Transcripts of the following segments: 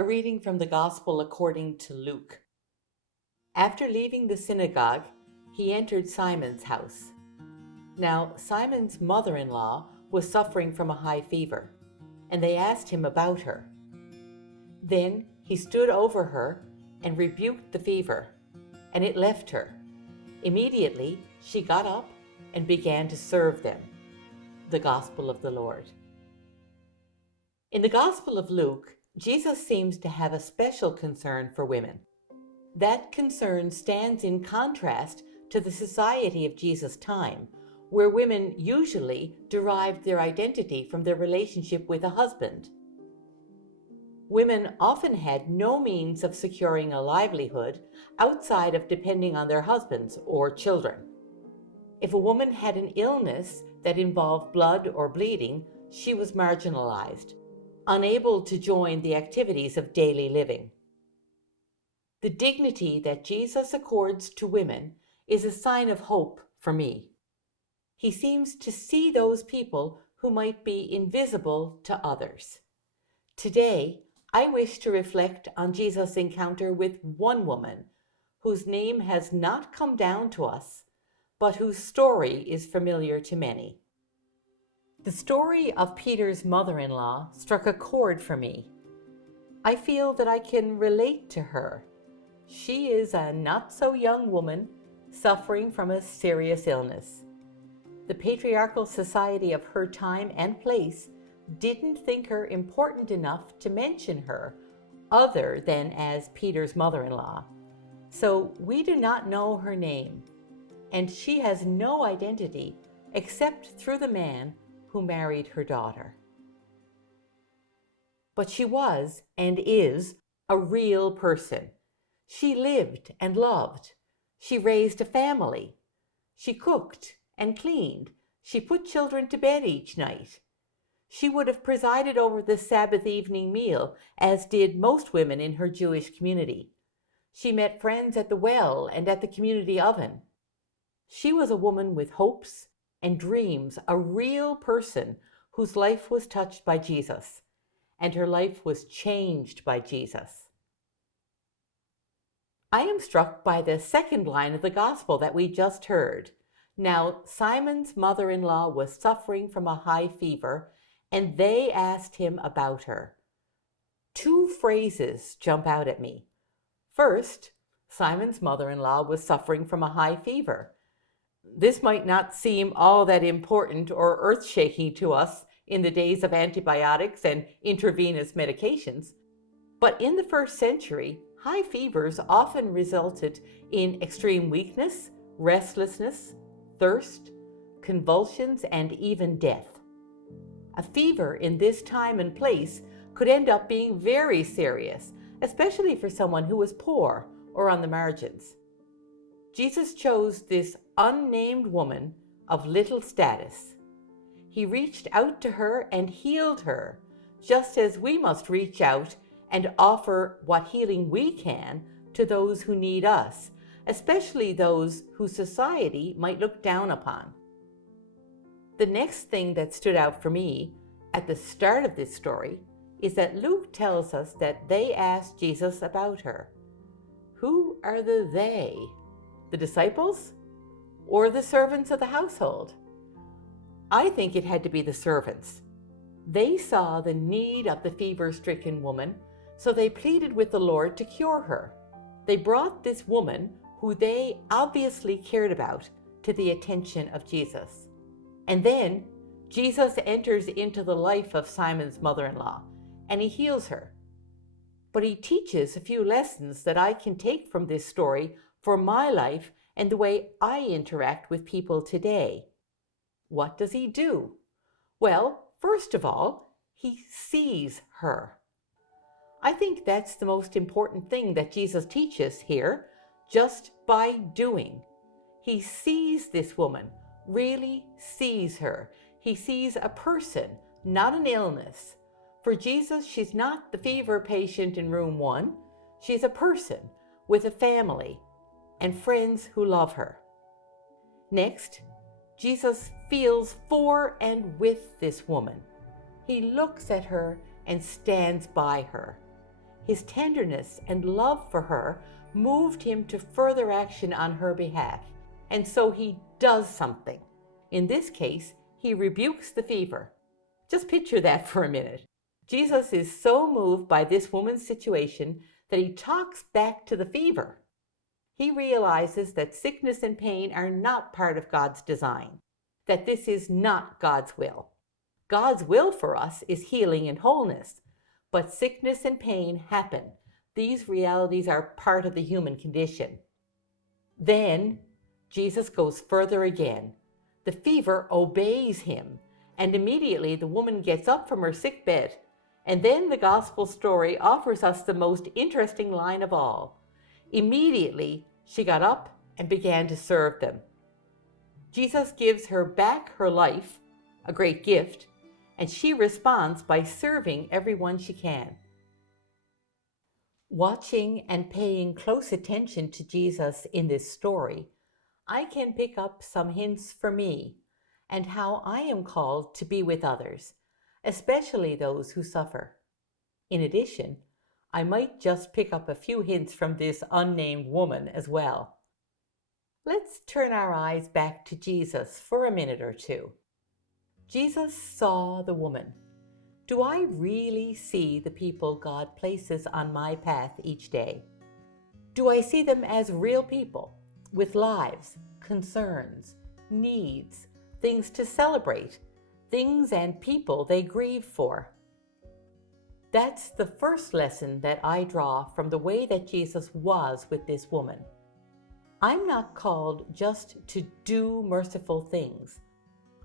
A reading from the Gospel according to Luke. After leaving the synagogue, he entered Simon's house. Now, Simon's mother-in-law was suffering from a high fever, and they asked him about her. Then he stood over her and rebuked the fever, and it left her. Immediately she got up and began to serve them. The Gospel of the Lord. In the Gospel of Luke, Jesus seems to have a special concern for women. That concern stands in contrast to the society of Jesus' time, where women usually derived their identity from their relationship with a husband. Women often had no means of securing a livelihood outside of depending on their husbands or children. If a woman had an illness that involved blood or bleeding, she was marginalized, unable to join the activities of daily living. The dignity that Jesus accords to women is a sign of hope for me. He seems to see those people who might be invisible to others. Today, I wish to reflect on Jesus' encounter with one woman whose name has not come down to us, but whose story is familiar to many. The story of Peter's mother-in-law struck a chord for me. I feel that I can relate to her. She is a not-so-young woman suffering from a serious illness. The patriarchal society of her time and place didn't think her important enough to mention her other than as Peter's mother-in-law. So we do not know her name, and she has no identity except through the man who married her daughter. But she was and is a real person. She lived and loved. She raised a family. She cooked and cleaned. She put children to bed each night. She would have presided over the Sabbath evening meal, as did most women in her Jewish community. She met friends at the well and at the community oven. She was a woman with hopes and dreams, a real person whose life was touched by Jesus, and her life was changed by Jesus. I am struck by the second line of the Gospel that we just heard. Now, Simon's mother-in-law was suffering from a high fever, and they asked him about her. Two phrases jump out at me. First, Simon's mother-in-law was suffering from a high fever. This might not seem all that important or earth-shaking to us in the days of antibiotics and intravenous medications, but in the first century, high fevers often resulted in extreme weakness, restlessness, thirst, convulsions, and even death. A fever in this time and place could end up being very serious, especially for someone who was poor or on the margins. Jesus chose this unnamed woman of little status. He reached out to her and healed her, just as we must reach out and offer what healing we can to those who need us, especially those whose society might look down upon. The next thing that stood out for me at the start of this story is that Luke tells us that they asked Jesus about her. Who are the they? The disciples or the servants of the household? I think it had to be the servants. They saw the need of the fever-stricken woman, so they pleaded with the Lord to cure her. They brought this woman, who they obviously cared about, to the attention of Jesus. And then Jesus enters into the life of Simon's mother-in-law, and he heals her. But he teaches a few lessons that I can take from this story for my life and the way I interact with people today. What does he do? Well, first of all, he sees her. I think that's the most important thing that Jesus teaches here, just by doing. He sees this woman, really sees her. He sees a person, not an illness. For Jesus, she's not the fever patient in room 1. She's a person with a family and friends who love her. Next, Jesus feels for and with this woman. He looks at her and stands by her. His tenderness and love for her moved him to further action on her behalf, and so he does something. In this case, he rebukes the fever. Just picture that for a minute. Jesus is so moved by this woman's situation that he talks back to the fever. He realizes that sickness and pain are not part of God's design, that this is not God's will. God's will for us is healing and wholeness, but sickness and pain happen. These realities are part of the human condition. Then Jesus goes further again. The fever obeys him, and immediately the woman gets up from her sick bed. And then the gospel story offers us the most interesting line of all. Immediately she got up and began to serve them. Jesus gives her back her life, a great gift, and she responds by serving everyone she can. Watching and paying close attention to Jesus in this story, I can pick up some hints for me and how I am called to be with others, especially those who suffer. In addition, I might just pick up a few hints from this unnamed woman as well. Let's turn our eyes back to Jesus for a minute or two. Jesus saw the woman. Do I really see the people God places on my path each day? Do I see them as real people with lives, concerns, needs, things to celebrate, things and people they grieve for? That's the first lesson that I draw from the way that Jesus was with this woman. I'm not called just to do merciful things.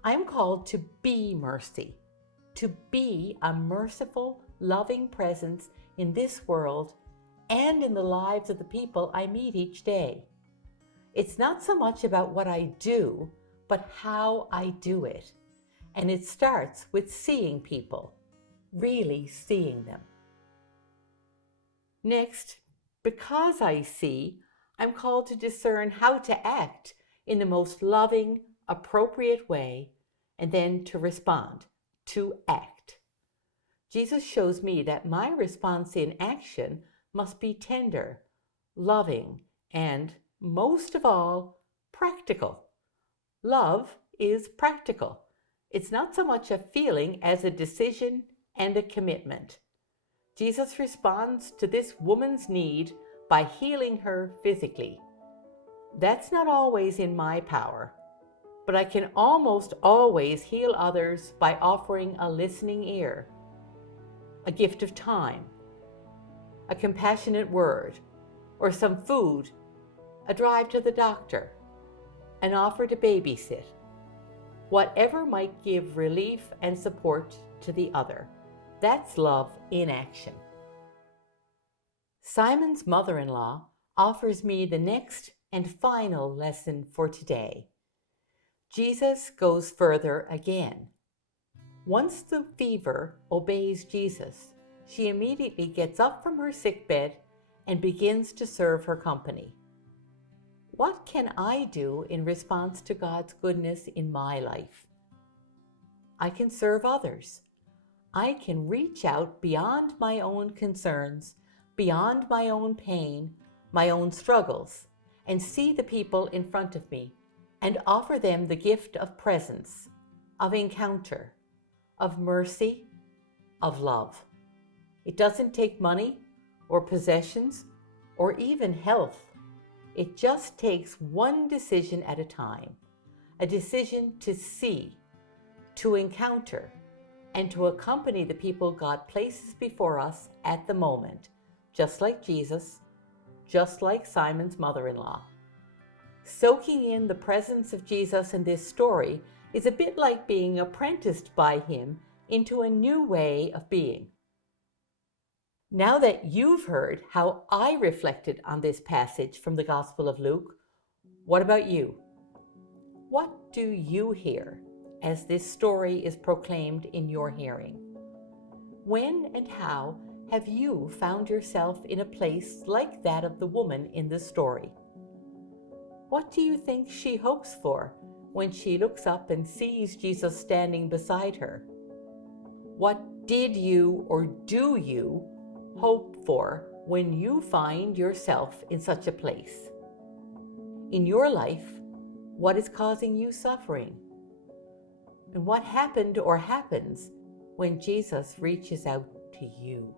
I'm called to be mercy, to be a merciful, loving presence in this world and in the lives of the people I meet each day. It's not so much about what I do, but how I do it. And it starts with seeing people, really seeing them. Next, because I see, I'm called to discern how to act in the most loving, appropriate way, and then to respond, to act. Jesus shows me that my response in action must be tender, loving, and, most of all, practical. Love is practical. It's not so much a feeling as a decision and a commitment. Jesus responds to this woman's need by healing her physically. That's not always in my power, but I can almost always heal others by offering a listening ear, a gift of time, a compassionate word, or some food, a drive to the doctor, an offer to babysit, whatever might give relief and support to the other. That's love in action. Simon's mother-in-law offers me the next and final lesson for today. Jesus goes further again. Once the fever obeys Jesus, she immediately gets up from her sickbed and begins to serve her company. What can I do in response to God's goodness in my life? I can serve others. I can reach out beyond my own concerns, beyond my own pain, my own struggles, and see the people in front of me and offer them the gift of presence, of encounter, of mercy, of love. It doesn't take money or possessions or even health. It just takes one decision at a time, a decision to see, to encounter, and to accompany the people God places before us at the moment, just like Jesus, just like Simon's mother-in-law. Soaking in the presence of Jesus in this story is a bit like being apprenticed by him into a new way of being. Now that you've heard how I reflected on this passage from the Gospel of Luke, what about you? What do you hear as this story is proclaimed in your hearing? When and how have you found yourself in a place like that of the woman in the story? What do you think she hopes for when she looks up and sees Jesus standing beside her? What did you or do you hope for when you find yourself in such a place? In your life, what is causing you suffering? And what happened or happens when Jesus reaches out to you?